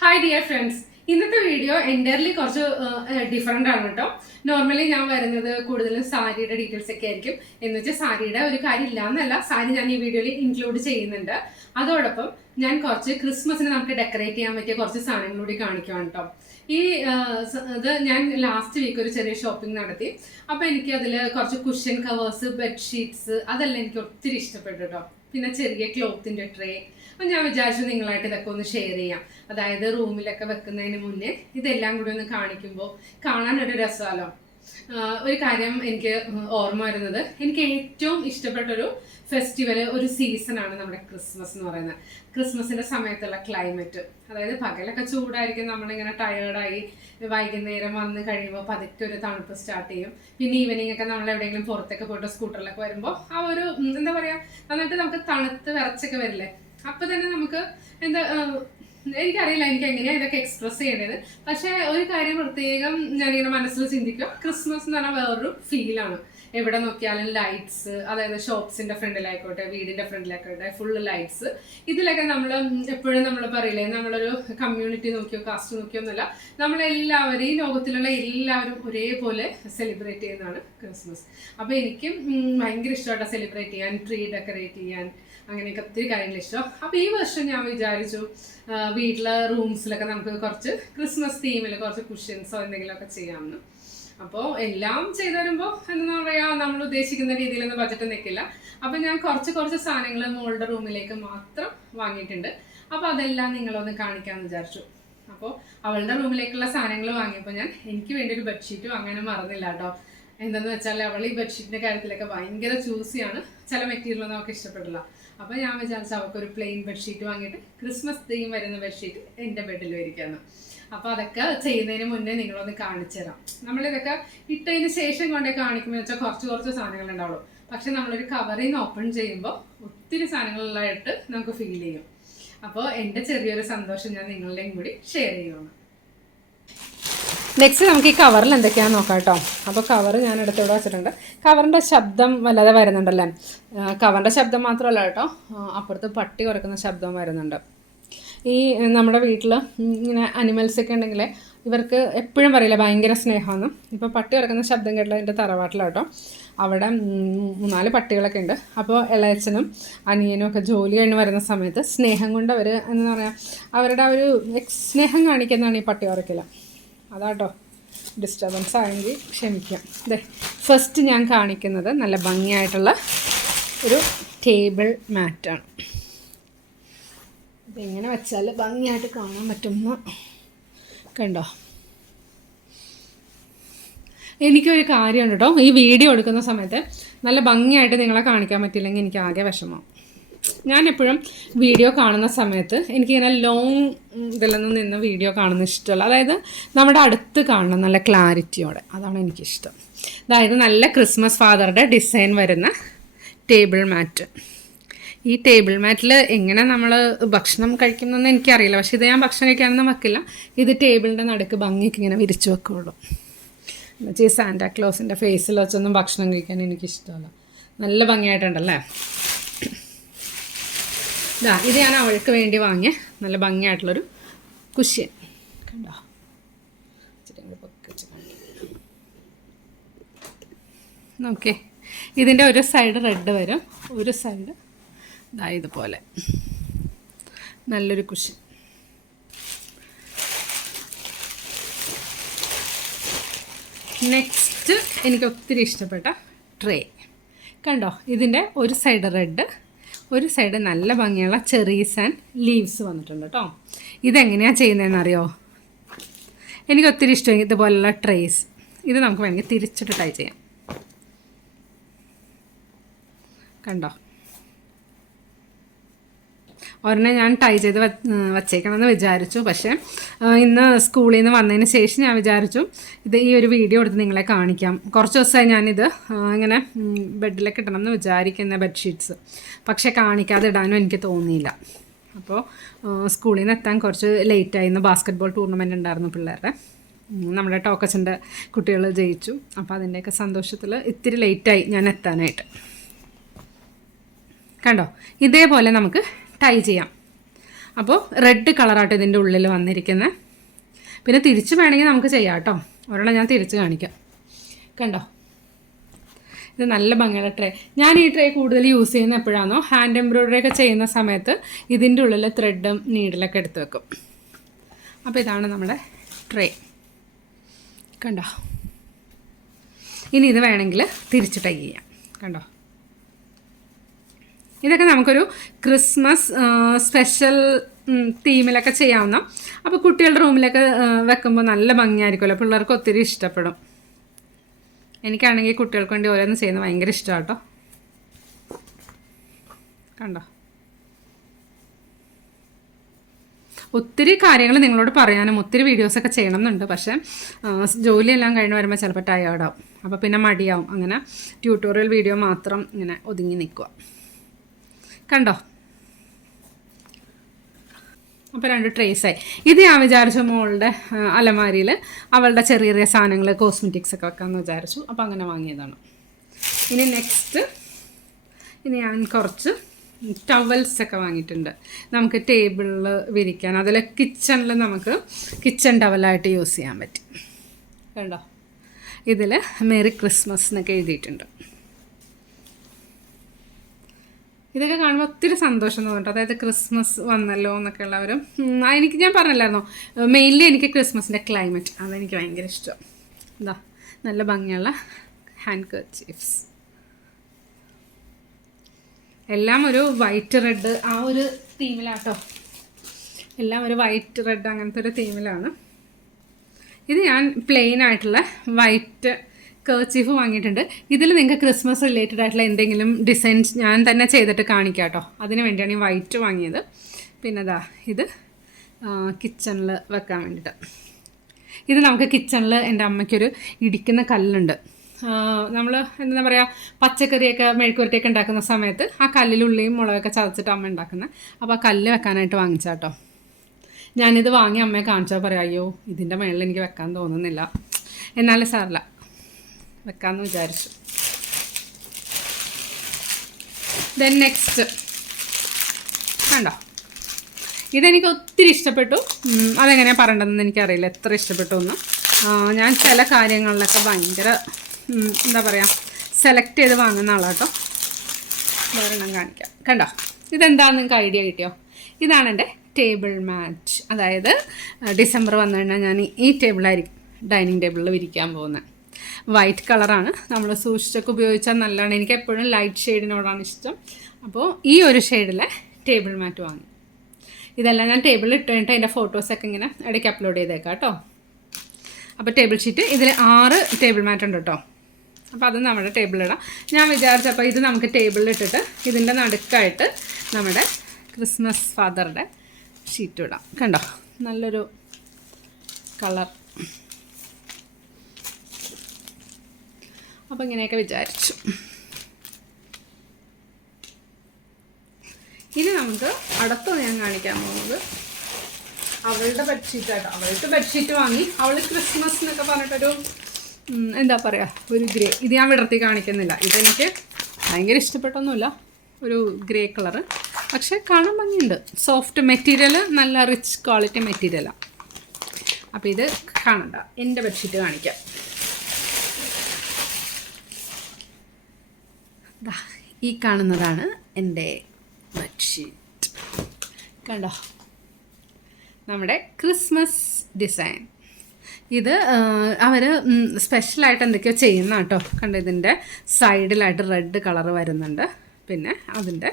Hi dear friends, ഇന്നത്തെ video entirely കുറച്ച് different ആണ് കേട്ടോ. നോർമലി ഞാൻ വരുന്നത് കൂടുതലും സാരിയുടെ ഡീറ്റെയിൽസ് ഒക്കെ ആയിരിക്കും. എന്ന് വെച്ചാൽ സാരിയുടെ ഒരു കാര്യം ഇല്ല എന്നല്ല, സാരി ഞാൻ ഈ വീഡിയോയിൽ ഇൻക്ലൂഡ് ചെയ്യുന്നുണ്ട്. അതോടൊപ്പം ഞാൻ കുറച്ച് ക്രിസ്മസിന് നമുക്ക് ഡെക്കറേറ്റ് ചെയ്യാൻ പറ്റിയ കുറച്ച് സാധനങ്ങൾ കൂടി കാണിക്കുവാണ് കേട്ടോ. ഇത് ഞാൻ ലാസ്റ്റ് വീക്ക് ഒരു ചെറിയ ഷോപ്പിംഗ് നടത്തി. അപ്പോൾ എനിക്ക് അതിൽ കുറച്ച് കുഷൻ കവേഴ്സ്, ബെഡ്ഷീറ്റ്സ് അതെല്ലാം എനിക്ക് ഒത്തിരി ഇഷ്ടപ്പെട്ടു കേട്ടോ. പിന്നെ ചെറിയ ക്ലോത്തിൻ്റെ ട്രേ. അപ്പം ഞാൻ വിചാരിച്ചു നിങ്ങളായിട്ട് ഇതൊക്കെ ഒന്ന് ഷെയർ ചെയ്യാം. അതായത് റൂമിലൊക്കെ വെക്കുന്നതിന് മുന്നേ ഇതെല്ലാം കൂടി ഒന്ന് കാണിക്കുമ്പോൾ കാണാനൊരു രസമല്ലോ. ഒരു കാര്യം എനിക്ക് ഓർമ്മ വരുന്നത്, എനിക്ക് ഏറ്റവും ഇഷ്ടപ്പെട്ടൊരു ഫെസ്റ്റിവൽ, ഒരു സീസണാണ് നമ്മുടെ ക്രിസ്മസ് എന്ന് പറയുന്നത്. ക്രിസ്മസിൻ്റെ സമയത്തുള്ള ക്ലൈമറ്റ്, അതായത് പകലൊക്കെ ചൂടായിരിക്കും, നമ്മളിങ്ങനെ ടയേർഡായി വൈകുന്നേരം വന്ന് കഴിയുമ്പോൾ പതുക്കെ ഒരു തണുപ്പ് സ്റ്റാർട്ട് ചെയ്യും. പിന്നെ ഈവനിങ് ഒക്കെ നമ്മൾ എവിടെയെങ്കിലും പുറത്തൊക്കെ പോയിട്ട് സ്കൂട്ടറിലൊക്കെ വരുമ്പോൾ ആ ഒരു എന്താ പറയുക, നന്നായിട്ട് നമുക്ക് തണുത്ത് വിറച്ചൊക്കെ വരില്ലേ. അപ്പോൾ തന്നെ നമുക്ക് എനിക്കറിയില്ല എനിക്ക് എങ്ങനെയാണ് ഇതൊക്കെ എക്സ്പ്രസ് ചെയ്യേണ്ടത്. പക്ഷേ ഒരു കാര്യം പ്രത്യേകം ഞാനിങ്ങനെ മനസ്സിൽ ചിന്തിക്കുക, ക്രിസ്മസ് എന്ന് പറഞ്ഞാൽ വേറൊരു ഫീലാണ്. എവിടെ നോക്കിയാലും ലൈറ്റ്സ്, അതായത് ഷോപ്സിൻ്റെ ഫ്രണ്ടിലായിക്കോട്ടെ, വീടിൻ്റെ ഫ്രണ്ടിലായിക്കോട്ടെ, ഫുള്ള് ലൈറ്റ്സ്. ഇതിലൊക്കെ നമ്മൾ എപ്പോഴും നമ്മൾ പറയില്ലേ, നമ്മളൊരു കമ്മ്യൂണിറ്റി നോക്കിയോ കാസ്റ്റ് നോക്കിയോ എന്നല്ല, നമ്മളെല്ലാവരും, ഈ ലോകത്തിലുള്ള എല്ലാവരും ഒരേപോലെ സെലിബ്രേറ്റ് ചെയ്യുന്നതാണ് ക്രിസ്മസ്. അപ്പോൾ എനിക്കും ഭയങ്കര ഇഷ്ടമായിട്ടാണ് സെലിബ്രേറ്റ് ചെയ്യാൻ, ട്രീ ഡെക്കറേറ്റ് ചെയ്യാൻ, അങ്ങനെയൊക്കെ ഒത്തിരി കാര്യങ്ങൾ ഇഷ്ടം. അപ്പോൾ ഈ വർഷം ഞാൻ വിചാരിച്ചു വീട്ടിലെ റൂംസിലൊക്കെ നമുക്ക് കുറച്ച് ക്രിസ്മസ് തീമിൽ കുറച്ച് കുഷ്യൻസോ എന്തെങ്കിലുമൊക്കെ ചെയ്യാമെന്ന്. അപ്പോൾ എല്ലാം ചെയ്തു വരുമ്പോൾ എന്താ പറയുക, നമ്മൾ ഉദ്ദേശിക്കുന്ന രീതിയിലൊന്നും ബഡ്ജറ്റ് നിൽക്കില്ല. അപ്പോൾ ഞാൻ കുറച്ച് സാധനങ്ങൾ മോളുടെ റൂമിലേക്ക് മാത്രം വാങ്ങിയിട്ടുണ്ട്. അപ്പോൾ അതെല്ലാം നിങ്ങളൊന്ന് കാണിക്കാമെന്ന് വിചാരിച്ചു. അപ്പോൾ അവളുടെ റൂമിലേക്കുള്ള സാധനങ്ങൾ വാങ്ങിയപ്പോൾ ഞാൻ എനിക്ക് വേണ്ടി ഒരു ബെഡ്ഷീറ്റും അങ്ങനെ മറന്നില്ല കേട്ടോ. എന്താണെന്ന് വെച്ചാൽ അവൾ ഈ ബെഡ്ഷീറ്റിൻ്റെ കാര്യത്തിലൊക്കെ ഭയങ്കര ചൂസിയാണ്. ചില മെറ്റീരിയലൊന്നും അവൾക്ക് ഇഷ്ടപ്പെടില്ല. അപ്പോൾ ഞാൻ വിചാരിച്ചു അവൾക്കൊരു പ്ലെയിൻ ബെഡ്ഷീറ്റ് വാങ്ങിയിട്ട് ക്രിസ്മസ് തീം വരുന്ന ബെഡ്ഷീറ്റ് എൻ്റെ ബെഡിൽ വരിക്കാമെന്ന്. അപ്പോൾ അതൊക്കെ ചെയ്യുന്നതിന് മുന്നേ നിങ്ങളൊന്ന് കാണിച്ചു തരാം. നമ്മളിതൊക്കെ ഇട്ടതിന് ശേഷം കൊണ്ടേ കാണിക്കുമ്പോൾ വെച്ചാൽ കുറച്ച് സാധനങ്ങൾ ഉണ്ടാവുള്ളൂ. പക്ഷെ നമ്മളൊരു കവറിൽ നിന്ന് ഓപ്പൺ ചെയ്യുമ്പോൾ ഒത്തിരി സാധനങ്ങളായിട്ട് നമുക്ക് ഫീൽ ചെയ്യും. അപ്പോൾ എൻ്റെ ചെറിയൊരു സന്തോഷം ഞാൻ നിങ്ങളുടെയും കൂടി ഷെയർ ചെയ്യുകയാണ്. നെക്സ്റ്റ് നമുക്ക് ഈ കവറിൽ എന്തൊക്കെയാണെന്ന് നോക്കാം കേട്ടോ. അപ്പോൾ കവർ ഞാൻ എടുത്തിവിടെ വെച്ചിട്ടുണ്ട്. കവറിൻ്റെ ശബ്ദം വല്ലാതെ വരുന്നുണ്ടല്ലേ. കവറിൻ്റെ ശബ്ദം മാത്രമല്ല കേട്ടോ, അപ്പുറത്ത് പട്ടി കുറയ്ക്കുന്ന ശബ്ദവും വരുന്നുണ്ട്. ഈ നമ്മുടെ വീട്ടിൽ ഇങ്ങനെ അനിമൽസൊക്കെ ഉണ്ടെങ്കിൽ ഇവർക്ക് എപ്പോഴും പറയില്ല ഭയങ്കര സ്നേഹമാണ്. ഇപ്പോൾ പട്ടി ഇറക്കുന്ന ശബ്ദം കേട്ടില്ല, എൻ്റെ തറവാട്ടിലാട്ടോ. അവിടെ 3-4 പട്ടികളൊക്കെ ഉണ്ട്. അപ്പോൾ ഇളയച്ചനും അനിയനും ഒക്കെ ജോലി കഴിഞ്ഞ് വരുന്ന സമയത്ത് സ്നേഹം കൊണ്ട് അവർ എന്താ പറയുക, അവരുടെ ഒരു സ്നേഹം കാണിക്കുന്നതാണ് ഈ പട്ടി ഉറക്കില്ല. അതാട്ടോ ഡിസ്റ്റർബൻസ് ആയെങ്കിൽ ക്ഷമിക്കാം. അതെ, ഫസ്റ്റ് ഞാൻ കാണിക്കുന്നത് നല്ല ഭംഗിയായിട്ടുള്ള ഒരു ടേബിൾ മാറ്റാണ്. ഇതെങ്ങനെ വെച്ചാൽ ഭംഗിയായിട്ട് കാണാൻ പറ്റുമെന്ന് കണ്ടോ. എനിക്കൊരു കാര്യമുണ്ട് കേട്ടോ, ഈ വീഡിയോ എടുക്കുന്ന സമയത്ത് നല്ല ഭംഗിയായിട്ട് നിങ്ങളെ കാണിക്കാൻ പറ്റില്ലെങ്കിൽ എനിക്ക് ആകെ വിഷമം. ഞാൻ എപ്പോഴും വീഡിയോ കാണുന്ന സമയത്ത് എനിക്കിങ്ങനെ ലോങ് ഇതിലൊന്നും നിന്ന് വീഡിയോ കാണുന്ന ഇഷ്ടമല്ല. അതായത് നമ്മുടെ അടുത്ത് കാണണം നല്ല ക്ലാരിറ്റിയോടെ, അതാണ് എനിക്കിഷ്ടം. അതായത് നല്ല ക്രിസ്മസ് ഫാദറുടെ ഡിസൈൻ വരുന്ന ടേബിൾ മാറ്റ്. ഈ ടേബിൾ മാറ്റിൽ എങ്ങനെ നമ്മൾ ഭക്ഷണം കഴിക്കുന്നതെന്ന് എനിക്കറിയില്ല. പക്ഷേ ഇത് ഞാൻ ഭക്ഷണം കഴിക്കാനൊന്നും വെക്കില്ല. ഇത് ടേബിളിൻ്റെ നടുക്ക് ഭംഗിക്ക് ഇങ്ങനെ വിരിച്ചു വെക്കുള്ളൂ. എന്നുവെച്ചാൽ ഈ സാന്റാക്ലോസിൻ്റെ ഫേസിൽ വെച്ചൊന്നും ഭക്ഷണം കഴിക്കാൻ എനിക്കിഷ്ടമല്ല. നല്ല ഭംഗിയായിട്ടുണ്ടല്ലേ. ഇത് ഞാൻ അവൾക്ക് വേണ്ടി വാങ്ങിയ നല്ല ഭംഗിയായിട്ടുള്ളൊരു കുഷ്യൻ കണ്ടോ. ഓക്കെ, ഇതിൻ്റെ ഒരു സൈഡ് റെഡ് വരും, ഒരു സൈഡ് ഇതുപോലെ നല്ലൊരു കുഷ്യൻ. നെക്സ്റ്റ് എനിക്ക് ഒത്തിരി ഇഷ്ടപ്പെട്ട ട്രേ കണ്ടോ. ഇതിൻ്റെ ഒരു സൈഡ് റെഡ്, ഒരു സൈഡ് നല്ല ഭംഗിയുള്ള ചെറീസ് ആൻഡ് ലീവ്സ് വന്നിട്ടുണ്ട് കേട്ടോ. ഇതെങ്ങനെയാണ് ചെയ്യുന്നതെന്നറിയോ, എനിക്ക് ഒത്തിരി ഇഷ്ടം ഇതുപോലുള്ള ട്രേസ്. ഇത് നമുക്ക് വേണമെങ്കിൽ തിരിച്ചിട്ട് ട്രൈ ചെയ്യാം. കണ്ടോ, ഒരെണ്ണം ഞാൻ ട്രൈ ചെയ്ത് വച്ചേക്കണമെന്ന് വിചാരിച്ചു. പക്ഷേ ഇന്ന് സ്കൂളിൽ നിന്ന് വന്നതിന് ശേഷം ഞാൻ വിചാരിച്ചു ഈ ഒരു വീഡിയോ എടുത്ത് നിങ്ങളെ കാണിക്കാം. കുറച്ച് ദിവസമായി ഞാനിത് ഇങ്ങനെ ബെഡിലൊക്കെ ഇടണമെന്ന് വിചാരിക്കുന്ന ബെഡ്ഷീറ്റ്സ്, പക്ഷേ കാണിക്കാതെ ഇടാനും എനിക്ക് തോന്നിയില്ല. അപ്പോൾ സ്കൂളിൽ നിന്ന് എത്താൻ കുറച്ച് ലേറ്റായി. ഇന്ന് ബാസ്ക്കറ്റ്ബോൾ ടൂർണമെൻറ്റ് ഉണ്ടായിരുന്നു പിള്ളേരുടെ. നമ്മുടെ ടോക്കസിൻ്റെ കുട്ടികൾ ജയിച്ചു. അപ്പോൾ അതിൻ്റെയൊക്കെ സന്തോഷത്തിൽ ഇത്തിരി ലേറ്റായി ഞാൻ എത്താനായിട്ട്. കണ്ടോ, ഇതേപോലെ നമുക്ക് ടൈ ചെയ്യാം. അപ്പോൾ റെഡ് കളറായിട്ട് ഇതിൻ്റെ ഉള്ളിൽ വന്നിരിക്കുന്നത്. പിന്നെ തിരിച്ച് വേണമെങ്കിൽ നമുക്ക് ചെയ്യാം കേട്ടോ. ഒരെണ്ണം ഞാൻ തിരിച്ച് കാണിക്കാം. കണ്ടോ, ഇത് നല്ല ഭംഗിയുള്ള ട്രേ. ഞാൻ ഈ ട്രേ കൂടുതൽ യൂസ് ചെയ്യുന്ന എപ്പോഴാണോ ഹാൻഡ് എംബ്രോയ്ഡറി ഒക്കെ ചെയ്യുന്ന സമയത്ത് ഇതിൻ്റെ ഉള്ളിൽ ത്രെഡും നീഡിലൊക്കെ എടുത്ത് വെക്കും. അപ്പോൾ ഇതാണ് നമ്മുടെ ട്രേ. കണ്ടോ, ഇനി ഇത് വേണമെങ്കിൽ തിരിച്ച് ടൈ ചെയ്യാം. കണ്ടോ, ഇതൊക്കെ നമുക്കൊരു ക്രിസ്മസ് സ്പെഷ്യൽ തീമിലൊക്കെ ചെയ്യാവുന്ന. അപ്പോൾ കുട്ടികളുടെ റൂമിലൊക്കെ വെക്കുമ്പോൾ നല്ല ഭംഗിയായിരിക്കുമല്ലോ, പിള്ളേർക്ക് ഒത്തിരി ഇഷ്ടപ്പെടും. എനിക്കാണെങ്കിൽ കുട്ടികൾക്ക് വേണ്ടി ഓരോന്ന് ചെയ്യുന്നത് ഭയങ്കര ഇഷ്ടമാണ് കേട്ടോ. കണ്ടോ, ഒത്തിരി കാര്യങ്ങൾ നിങ്ങളോട് പറയാനും ഒത്തിരി വീഡിയോസൊക്കെ ചെയ്യണം എന്നുണ്ട്. പക്ഷേ ജോലിയെല്ലാം കഴിഞ്ഞ് വരുമ്പോൾ ചിലപ്പോൾ ടയേർഡാവും, അപ്പോൾ പിന്നെ മടിയാവും. അങ്ങനെ ട്യൂട്ടോറിയൽ വീഡിയോ മാത്രം ഇങ്ങനെ ഒതുങ്ങി നിൽക്കുക. കണ്ടോ, അപ്പോൾ 2 ട്രേസായി. ഇത് ഞാൻ വിചാരിച്ചു മോളുടെ അലമാരിയിൽ അവളുടെ ചെറിയ ചെറിയ സാധനങ്ങൾ കോസ്മെറ്റിക്സ് ഒക്കെ വെക്കാമെന്ന് വിചാരിച്ചു. അപ്പോൾ അങ്ങനെ വാങ്ങിയതാണ്. ഇനി നെക്സ്റ്റ്, ഇനി ഞാൻ കുറച്ച് ടവൽസൊക്കെ വാങ്ങിയിട്ടുണ്ട്. നമുക്ക് ടേബിളിൽ വിരിക്കാൻ, അതിൽ കിച്ചണിൽ നമുക്ക് കിച്ചൺ ടവലായിട്ട് യൂസ് ചെയ്യാൻ പറ്റും. കണ്ടോ, ഇതിൽ മേരി ക്രിസ്മസ് എന്നൊക്കെ എഴുതിയിട്ടുണ്ട്. ഇതൊക്കെ കാണുമ്പോൾ ഒത്തിരി സന്തോഷം തോന്നുന്നുണ്ട്. അതായത് ക്രിസ്മസ് വന്നല്ലോ എന്നൊക്കെ ഉള്ളവരും. എനിക്ക് ഞാൻ പറഞ്ഞില്ലായിരുന്നോ, മെയിൻലി എനിക്ക് ക്രിസ്മസിൻ്റെ ക്ലൈമറ്റ് അതെനിക്ക് ഭയങ്കര ഇഷ്ടം. എന്താ നല്ല ഭംഗിയുള്ള ഹാൻഡ് കർച്ചീഫ്സ്, എല്ലാം ഒരു വൈറ്റ് റെഡ് ആ ഒരു തീമിലാട്ടോ. എല്ലാം ഒരു വൈറ്റ് റെഡ് അങ്ങനത്തെ ഒരു തീമിലാണ്. ഇത് ഞാൻ പ്ലെയിൻ ആയിട്ടുള്ള വൈറ്റ് കർച്ചീഫ് വാങ്ങിയിട്ടുണ്ട്. ഇതിൽ നിങ്ങൾക്ക് ക്രിസ്മസ് റിലേറ്റഡ് ആയിട്ടുള്ള എന്തെങ്കിലും ഡിസൈൻസ് ഞാൻ തന്നെ ചെയ്തിട്ട് കാണിക്കാം കേട്ടോ. അതിന് വേണ്ടിയാണ് ഈ വൈറ്റ് വാങ്ങിയത്. പിന്നെ ഇതാ ഇത് കിച്ചണിൽ വെക്കാൻ വേണ്ടിയിട്ട്. ഇത് നമുക്ക് കിച്ചണിൽ എൻ്റെ അമ്മയ്ക്കൊരു ഇടിക്കുന്ന കല്ലുണ്ട്. നമ്മൾ എന്താ പറയുക, പച്ചക്കറിയൊക്കെ മെഴുക്കുവരട്ടിയൊക്കെ ഉണ്ടാക്കുന്ന സമയത്ത് ആ കല്ലിലുള്ളിയും മുളകൊക്കെ ചതച്ചിട്ട് അമ്മ ഉണ്ടാക്കുന്നത്. അപ്പോൾ ആ കല്ല് വെക്കാനായിട്ട് വാങ്ങിച്ചാൽ കേട്ടോ. ഞാനിത് വാങ്ങി അമ്മയെ കാണിച്ചാൽ പറയാം, അയ്യോ ഇതിൻ്റെ മുകളിൽ എനിക്ക് വെക്കാൻ തോന്നുന്നില്ല, എന്നാലും സാറില്ല വെക്കാമെന്ന് വിചാരിച്ചു. ദെൻ നെക്സ്റ്റ് കണ്ടോ, ഇതെനിക്ക് ഒത്തിരി ഇഷ്ടപ്പെട്ടു. അതെങ്ങനെയാണ് പറയേണ്ടതെന്ന് എനിക്കറിയില്ല, എത്ര ഇഷ്ടപ്പെട്ടു എന്ന്. ഞാൻ ചില കാര്യങ്ങളിലൊക്കെ ഭയങ്കര എന്താ പറയുക, സെലക്ട് ചെയ്ത് വാങ്ങുന്ന ആളാട്ടോ. ഒരെണ്ണം കാണിക്കാം. കണ്ടോ, ഇതെന്താണെന്ന് നിങ്ങൾക്ക് ഐഡിയ കിട്ടിയോ? ഇതാണ് എൻ്റെ ടേബിൾ മാറ്റ്. അതായത് ഡിസംബർ വന്നു കഴിഞ്ഞാൽ ഞാൻ ഈ ടേബിളായിരിക്കും ഡൈനിങ് ടേബിളിൽ വിരിക്കാൻ പോകുന്നത്. വൈറ്റ് കളറാണ്, നമ്മൾ സൂക്ഷിച്ചൊക്കെ ഉപയോഗിച്ചാൽ നല്ലതാണ്. എനിക്ക് എപ്പോഴും ലൈറ്റ് ഷെയ്ഡിനോടാണ് ഇഷ്ടം. അപ്പോൾ ഈ ഒരു ഷെയ്ഡിലെ ടേബിൾ മാറ്റ് വാങ്ങി. ഇതെല്ലാം ഞാൻ ടേബിളിൽ ഇട്ട് കഴിഞ്ഞിട്ട് അതിൻ്റെ ഫോട്ടോസൊക്കെ ഇങ്ങനെ ഇടയ്ക്ക് അപ്ലോഡ് ചെയ്തേക്കാം കേട്ടോ. അപ്പോൾ ടേബിൾ ഷീറ്റ് ഇതിൽ 6 ടേബിൾ മാറ്റ് ഉണ്ട് കേട്ടോ. അപ്പോൾ അത് നമ്മുടെ ടേബിളിലിടാം. ഞാൻ വിചാരിച്ചപ്പോൾ ഇത് നമുക്ക് ടേബിളിൽ ഇട്ടിട്ട് ഇതിൻ്റെ നടുക്കായിട്ട് നമ്മുടെ ക്രിസ്മസ് ഫാദറുടെ ഷീറ്റ് ഇടാം. കണ്ടോ, നല്ലൊരു കളർ. അപ്പോൾ ഇങ്ങനെയൊക്കെ വിചാരിച്ചു. ഇനി നമുക്ക് അടുത്തൊന്ന് ഞാൻ കാണിക്കാൻ പോകുന്നത് അവളുടെ ബെഡ്ഷീറ്റായിട്ടോ. അവൾക്ക് ബെഡ്ഷീറ്റ് വാങ്ങി. അവൾ ക്രിസ്മസ് എന്നൊക്കെ പറഞ്ഞിട്ടൊരു എന്താ പറയുക, ഒരു ഗ്രേ. ഇത് ഞാൻ വിടർത്തി കാണിക്കുന്നില്ല. ഇതെനിക്ക് ഭയങ്കര ഇഷ്ടപ്പെട്ടൊന്നുമില്ല, ഒരു ഗ്രേ കളറ്. പക്ഷേ കാണാൻ ഭംഗിയുണ്ട്. സോഫ്റ്റ് മെറ്റീരിയൽ, നല്ല റിച്ച് ക്വാളിറ്റി മെറ്റീരിയലാണ്. അപ്പോൾ ഇത് കാണണ്ട, എൻ്റെ ബെഡ്ഷീറ്റ് കാണിക്കാം. ഈ കാണുന്നതാണ് എൻ്റെ ബെഡ്ഷീറ്റ്. കണ്ടോ, നമ്മുടെ ക്രിസ്മസ് ഡിസൈൻ. ഇത് അവർ സ്പെഷ്യലായിട്ട് എന്തൊക്കെയോ ചെയ്യുന്ന കേട്ടോ. കണ്ടോ, ഇതിൻ്റെ സൈഡിലായിട്ട് റെഡ് കളർ വരുന്നുണ്ട്. പിന്നെ അതിൻ്റെ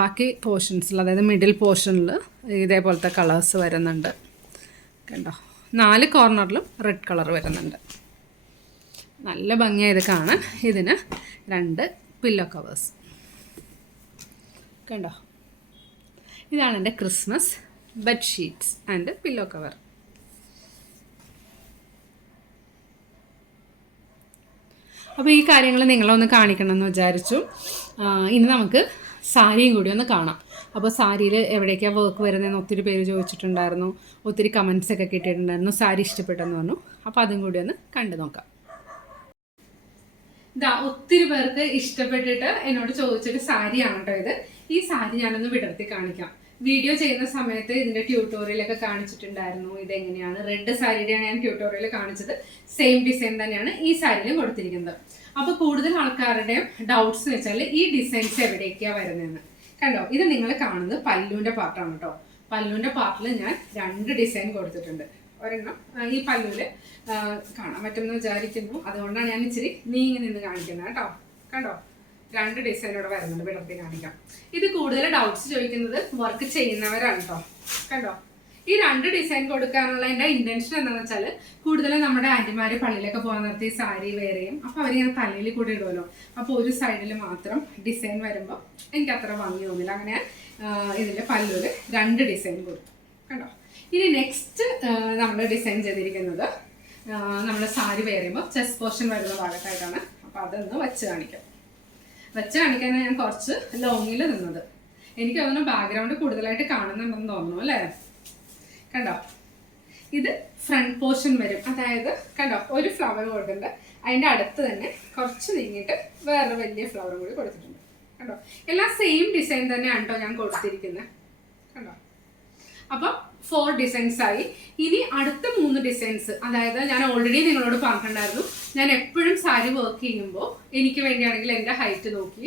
ബാക്കി പോർഷൻസിൽ, അതായത് മിഡിൽ പോർഷനിൽ ഇതേപോലത്തെ കളേഴ്സ് വരുന്നുണ്ട്. കണ്ടോ, 4 കോർണറിലും റെഡ് കളർ വരുന്നുണ്ട്. നല്ല ഭംഗിയായത് കാണാൻ. ഇതിന് 2 പില്ലോ കവേഴ്സ്. കണ്ടോ, ഇതാണ് എൻ്റെ Christmas bedsheets and pillow cover. അപ്പോൾ ഈ കാര്യങ്ങൾ നിങ്ങളൊന്ന് കാണിക്കണമെന്ന് വിചാരിച്ചു. ഇനി നമുക്ക് സാരിയും കൂടി ഒന്ന് കാണാം. അപ്പോൾ സാരിയിൽ എവിടേക്കാണ് വർക്ക് വരുന്നതെന്ന് ഒത്തിരി പേര് ചോദിച്ചിട്ടുണ്ടായിരുന്നു. ഒത്തിരി കമൻസൊക്കെ കിട്ടിയിട്ടുണ്ടായിരുന്നു. സാരി ഇഷ്ടപ്പെട്ടെന്ന് പറഞ്ഞു. അപ്പോൾ അതും കൂടി ഒന്ന് കണ്ടു നോക്കാം. ഇതാ ഒത്തിരി പേർക്ക് ഇഷ്ടപ്പെട്ടിട്ട് എന്നോട് ചോദിച്ചൊരു സാരിയാണ് കേട്ടോ ഇത്. ഈ സാരി ഞാനൊന്ന് വിടർത്തി കാണിക്കാം. വീഡിയോ ചെയ്യുന്ന സമയത്ത് ഇതിന്റെ ട്യൂട്ടോറിയലൊക്കെ കാണിച്ചിട്ടുണ്ടായിരുന്നു. ഇതെങ്ങനെയാണ് റെഡ് സാരിയുടെയാണ് ഞാൻ ട്യൂട്ടോറിയൽ കാണിച്ചത്. സെയിം ഡിസൈൻ തന്നെയാണ് ഈ സാരിയിലും കൊടുത്തിരിക്കുന്നത്. അപ്പൊ കൂടുതൽ ആൾക്കാരുടെയും ഡൗട്ട്സ് എന്ന് വെച്ചാൽ ഈ ഡിസൈൻസ് എവിടേക്കാ വരുന്നതെന്ന്. കണ്ടോ, ഇത് നിങ്ങൾ കാണുന്നത് പല്ലുവിന്റെ പാർട്ടാണ് കേട്ടോ. പല്ലുവിന്റെ പാർട്ടിൽ ഞാൻ 2 ഡിസൈൻ കൊടുത്തിട്ടുണ്ട്. ഒരെണ്ണം ഈ പല്ലുവില് കാണാൻ പറ്റുമെന്ന് വിചാരിക്കുന്നു. അതുകൊണ്ടാണ് ഞാൻ ഇച്ചിരി നീങ്ങി നിന്ന് കാണിക്കുന്നത് കേട്ടോ. കണ്ടോ, 2 ഡിസൈൻ ഇവിടെ വരുന്നുണ്ട്. വിടർത്തി കാണിക്കാം. ഇത് കൂടുതൽ ഡൗട്ട്സ് ചോദിക്കുന്നത് വർക്ക് ചെയ്യുന്നവരാണ് കേട്ടോ. കണ്ടോ, ഈ 2 ഡിസൈൻ കൊടുക്കാനുള്ള എൻ്റെ ഇന്റൻഷൻ എന്താണെന്ന് വെച്ചാൽ കൂടുതലും നമ്മുടെ ആന്റിമാര് പള്ളിയിലൊക്കെ പോകാൻ നിർത്തി സാരി വെയർ ചെയ്യും. അപ്പൊ അവരിങ്ങനെ തലയിൽ കൂടെ ഇടുമല്ലോ. അപ്പോൾ ഒരു സൈഡിൽ മാത്രം ഡിസൈൻ വരുമ്പോൾ എനിക്ക് അത്ര ഭംഗി തോന്നില്ല. അങ്ങനെ ഇതിന്റെ പല്ലുവില് 2 ഡിസൈൻ കൊടുത്തു. കണ്ടോ, ഇനി നെക്സ്റ്റ് നമ്മൾ ഡിസൈൻ ചെയ്തിരിക്കുന്നത് നമ്മൾ സാരി വെയർ ചെയ്യുമ്പോൾ ചെസ്റ്റ് പോർഷൻ വരുന്ന ഭാഗത്തായിട്ടാണ്. അപ്പൊ അതൊന്ന് വെച്ച് കാണിക്കാനാണ് ഞാൻ കുറച്ച് ലോങ്ങിൽ നിന്നത്. എനിക്ക് തോന്നുന്നു ബാക്ക്ഗ്രൗണ്ട് കൂടുതലായിട്ട് കാണുന്നുണ്ടെന്ന് തോന്നുന്നു അല്ലേ. കണ്ടോ, ഇത് ഫ്രണ്ട് പോർഷൻ വരും. അതായത് കണ്ടോ, ഒരു ഫ്ലവർ കൊടുത്തിട്ടുണ്ട്. അതിന്റെ അടുത്ത് തന്നെ കുറച്ച് നീങ്ങിയിട്ട് വേറെ വലിയ ഫ്ലവർ കൂടി കൊടുത്തിട്ടുണ്ട്. കണ്ടോ, എല്ലാം സെയിം ഡിസൈൻ തന്നെയാണ് കേട്ടോ ഞാൻ കൊടുത്തിരിക്കുന്നത്. കണ്ടോ, അപ്പൊ 4 ഡിസൈൻസ് ആയി. ഇനി അടുത്ത 3 ഡിസൈൻസ്, അതായത് ഞാൻ ഓൾറെഡി നിങ്ങളോട് പറഞ്ഞിട്ടുണ്ടായിരുന്നു, ഞാൻ എപ്പോഴും സാരി വർക്ക് ചെയ്യുമ്പോൾ എനിക്ക് വേണ്ടിയാണെങ്കിൽ എൻ്റെ ഹൈറ്റ് നോക്കി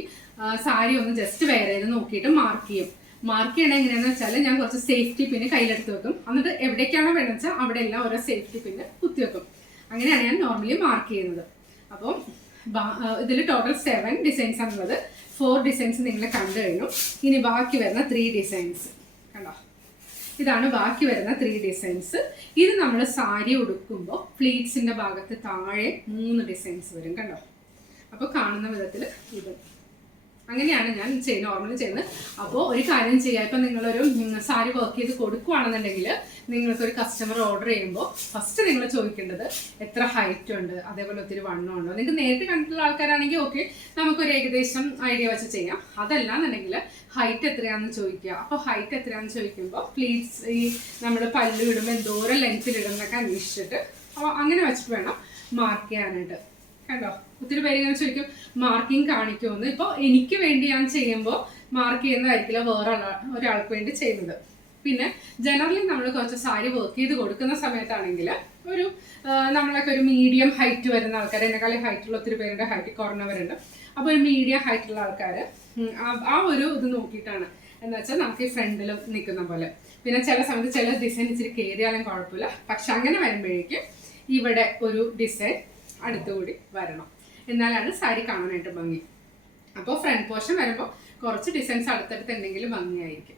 സാരി ഒന്ന് ജസ്റ്റ് വെയർ ചെയ്ത് നോക്കിയിട്ട് മാർക്ക് ചെയ്യണം. എങ്ങനെയാണെന്ന് വെച്ചാൽ ഞാൻ കുറച്ച് സേഫ്റ്റി പിന്ന് കയ്യിലെടുത്ത് വെക്കും. എന്നിട്ട് എവിടേക്കാണോ വേണമെന്ന് വെച്ചാൽ അവിടെ എല്ലാം ഓരോ സേഫ്റ്റി പിന്ന് കുത്തിവെക്കും. അങ്ങനെയാണ് ഞാൻ നോർമലി മാർക്ക് ചെയ്യുന്നത്. അപ്പം ഇതിൽ ടോട്ടൽ 7 ഡിസൈൻസ് ആണുള്ളത്. 4 ഡിസൈൻസ് നിങ്ങൾ കണ്ടു കഴിഞ്ഞു. ഇനി ബാക്കി വരുന്ന 3 ഡിസൈൻസ് കണ്ടോ, ഇതാണ് ബാക്കി വരുന്ന 3 ഡിസൈൻസ്. ഇത് നമ്മൾ സാരി ഉടുക്കുമ്പോൾ പ്ലീറ്റ്സിന്റെ ഭാഗത്ത് താഴെ 3 ഡിസൈൻസ് വരും. കണ്ടോ, അപ്പോൾ കാണുന്ന വിധത്തിൽ ഇത് അങ്ങനെയാണ് ഞാൻ നോർമലി ചെയ്യുന്നത്. അപ്പോൾ ഒരു കാര്യം ചെയ്യാം, ഇപ്പം നിങ്ങളൊരു സാരി വർക്ക് ചെയ്ത് കൊടുക്കുകയാണെന്നുണ്ടെങ്കിൽ നിങ്ങൾക്കൊരു കസ്റ്റമർ ഓർഡർ ചെയ്യുമ്പോൾ ഫസ്റ്റ് നിങ്ങൾ ചോദിക്കേണ്ടത് എത്ര ഹൈറ്റ് ഉണ്ട്, അതേപോലെ ഒത്തിരി വണ്ണം ഉണ്ടോ. നിങ്ങൾക്ക് നേരിട്ട് കണ്ടിട്ടുള്ള ആൾക്കാരാണെങ്കിൽ ഓക്കെ, നമുക്കൊരു ഏകദേശം ഐഡിയ വെച്ച് ചെയ്യാം. അതല്ലാന്നുണ്ടെങ്കിൽ ഹൈറ്റ് എത്രയാണെന്ന് ചോദിക്കുക. അപ്പോൾ ഹൈറ്റ് എത്രയാണെന്ന് ചോദിക്കുമ്പോൾ പ്ലീസ് ഈ നമ്മൾ പല്ല് ഇടുമ്പോൾ എന്തോരം ലെങ്ത്തിൽ ഇടുന്നൊക്കെ അന്വേഷിച്ചിട്ട് അപ്പോൾ അങ്ങനെ വെച്ചിട്ട് വേണം മാർക്ക് ചെയ്യാനായിട്ട്. കണ്ടോ, ഒത്തിരി പേര് ഇങ്ങനെ ചോദിക്കും മാർക്കിംഗ് കാണിക്കുമെന്ന്. ഇപ്പോൾ എനിക്ക് വേണ്ടി ഞാൻ ചെയ്യുമ്പോൾ മാർക്ക് ചെയ്യുന്നതായിരിക്കില്ല വേറെ ഒരാൾക്ക് വേണ്ടി ചെയ്യുന്നത്. പിന്നെ ജനറലി നമ്മൾ കുറച്ച് സാരി വർക്ക് ചെയ്ത് കൊടുക്കുന്ന സമയത്താണെങ്കിൽ ഒരു നമ്മളൊക്കെ ഒരു മീഡിയം ഹൈറ്റ് വരുന്ന ആൾക്കാർ, എന്നെക്കാളും ഹൈറ്റുള്ള ഒത്തിരി പേരുടെ ഹൈറ്റ് കുറഞ്ഞവരുണ്ട്. അപ്പോൾ ഒരു മീഡിയം ഹൈറ്റുള്ള ആൾക്കാർ ആ ഒരു ഇത് നോക്കിയിട്ടാണ്, എന്ന് വെച്ചാൽ നമുക്ക് ഈ ഫ്രണ്ടിൽ നിൽക്കുന്ന പോലെ. പിന്നെ ചില സമയത്ത് ചില ഡിസൈൻ ഇച്ചിരി കയറിയാലും കുഴപ്പമില്ല. പക്ഷെ അങ്ങനെ വരുമ്പോഴേക്കും ഇവിടെ ഒരു ഡിസൈൻ അടുത്തുകൂടി വരണം, എന്നാലാണ് സാരി കാണാനായിട്ട് ഭംഗി. അപ്പോൾ ഫ്രണ്ട് പോർഷൻ വരുമ്പോൾ കുറച്ച് ഡിസൈൻസ് അടുത്തടുത്ത് എന്തെങ്കിലും ഭംഗിയായിരിക്കും.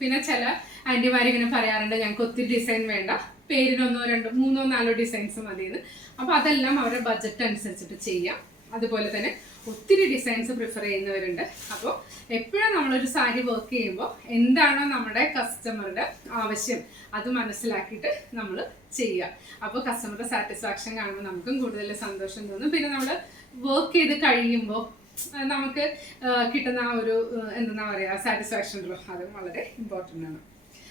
പിന്നെ ചില ആൻറ്റിമാർ ഇങ്ങനെ പറയാറുണ്ട് ഞങ്ങൾക്ക് ഒത്തിരി ഡിസൈൻ വേണ്ട, പേരിന് 1, 2, 3, 4 ഡിസൈൻസ് മതിയെന്ന്. അപ്പോൾ അതെല്ലാം അവരുടെ ബഡ്ജറ്റ് അനുസരിച്ചിട്ട് ചെയ്യാം. അതുപോലെ തന്നെ ഒത്തിരി ഡിസൈൻസ് പ്രിഫർ ചെയ്യുന്നവരുണ്ട്. അപ്പോൾ എപ്പോഴും നമ്മളൊരു സാരി വർക്ക് ചെയ്യുമ്പോൾ എന്താണോ നമ്മുടെ കസ്റ്റമറുടെ ആവശ്യം അത് മനസ്സിലാക്കിയിട്ട് നമ്മൾ ചെയ്യുക. അപ്പോൾ കസ്റ്റമറുടെ സാറ്റിസ്ഫാക്ഷൻ കാണുമ്പോൾ നമുക്കും കൂടുതൽ സന്തോഷം തോന്നും. പിന്നെ നമ്മൾ വർക്ക് ചെയ്ത് കഴിയുമ്പോൾ നമുക്ക് കിട്ടുന്ന ആ ഒരു എന്താ പറയുക സാറ്റിസ്ഫാക്ഷൻ ഉണ്ടല്ലോ, അതും വളരെ ഇമ്പോർട്ടൻ്റ് ആണ്.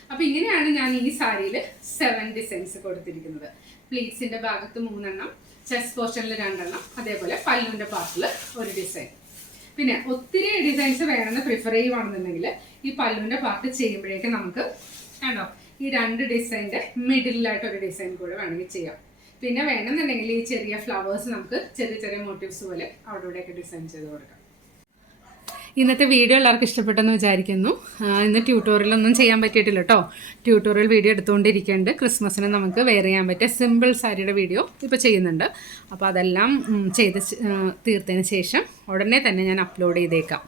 അപ്പോൾ ഇങ്ങനെയാണ് ഞാൻ ഈ സാരിയിൽ 7 ഡിസൈൻസ് കൊടുത്തിരിക്കുന്നത്. പ്ലീറ്റ്സിൻ്റെ ഭാഗത്ത് 3 എണ്ണം, ചെസ്റ്റ് പോർഷനിൽ 2 എണ്ണം, അതേപോലെ പല്ലുവിൻ്റെ പാർട്ടിൽ 1 ഡിസൈൻ. പിന്നെ ഒത്തിരി ഡിസൈൻസ് വേണമെന്ന് പ്രിഫർ ചെയ്യുവാണെന്നുണ്ടെങ്കിൽ ഈ പല്ലുവിൻ്റെ പാർട്ട് ചെയ്യുമ്പോഴേക്കും നമുക്ക് കണ്ടോ ഈ 2 ഡിസൈൻ്റെ മിഡിലായിട്ട് ഒരു ഡിസൈൻ കൂടെ വേണമെങ്കിൽ ചെയ്യാം. പിന്നെ വേണമെന്നുണ്ടെങ്കിൽ ഈ ചെറിയ ഫ്ലവേഴ്സ് നമുക്ക് ചെറിയ ചെറിയ മോട്ടീവ്സ് പോലെ അവിടെ ഇവിടെയൊക്കെ ഡിസൈൻ ചെയ്ത് കൊടുക്കാം. ഇന്നത്തെ വീഡിയോ എല്ലാവർക്കും ഇഷ്ടപ്പെട്ടെന്ന് വിചാരിക്കുന്നു. ഇന്ന് ട്യൂട്ടോറിയലൊന്നും ചെയ്യാൻ പറ്റിയിട്ടില്ല കേട്ടോ. ട്യൂട്ടോറിയൽ വീഡിയോ എടുത്തുകൊണ്ടിരിക്കുന്നുണ്ട്. ക്രിസ്മസിന് നമുക്ക് വെയർ ചെയ്യാൻ പറ്റിയ സിമ്പിൾ സാരിയുടെ വീഡിയോ ഇപ്പോൾ ചെയ്യുന്നുണ്ട്. അപ്പോൾ അതെല്ലാം ചെയ്ത് തീർത്തതിന് ശേഷം ഉടനെ തന്നെ ഞാൻ അപ്ലോഡ് ചെയ്തേക്കാം.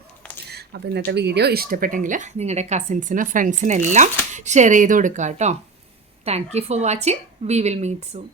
അപ്പോൾ ഇന്നത്തെ വീഡിയോ ഇഷ്ടപ്പെട്ടെങ്കിൽ നിങ്ങളുടെ കസിൻസിന് ഫ്രണ്ട്സിനെല്ലാം ഷെയർ ചെയ്ത് കൊടുക്കുക കേട്ടോ. Thank you for watching. We will meet soon.